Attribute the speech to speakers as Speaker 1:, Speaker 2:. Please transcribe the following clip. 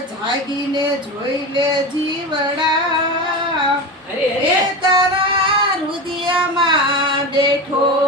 Speaker 1: જાગીને જોઈ લે જીવડા.
Speaker 2: અરે
Speaker 1: એ
Speaker 2: અરે
Speaker 1: તારા હૃદયમાં બેઠો.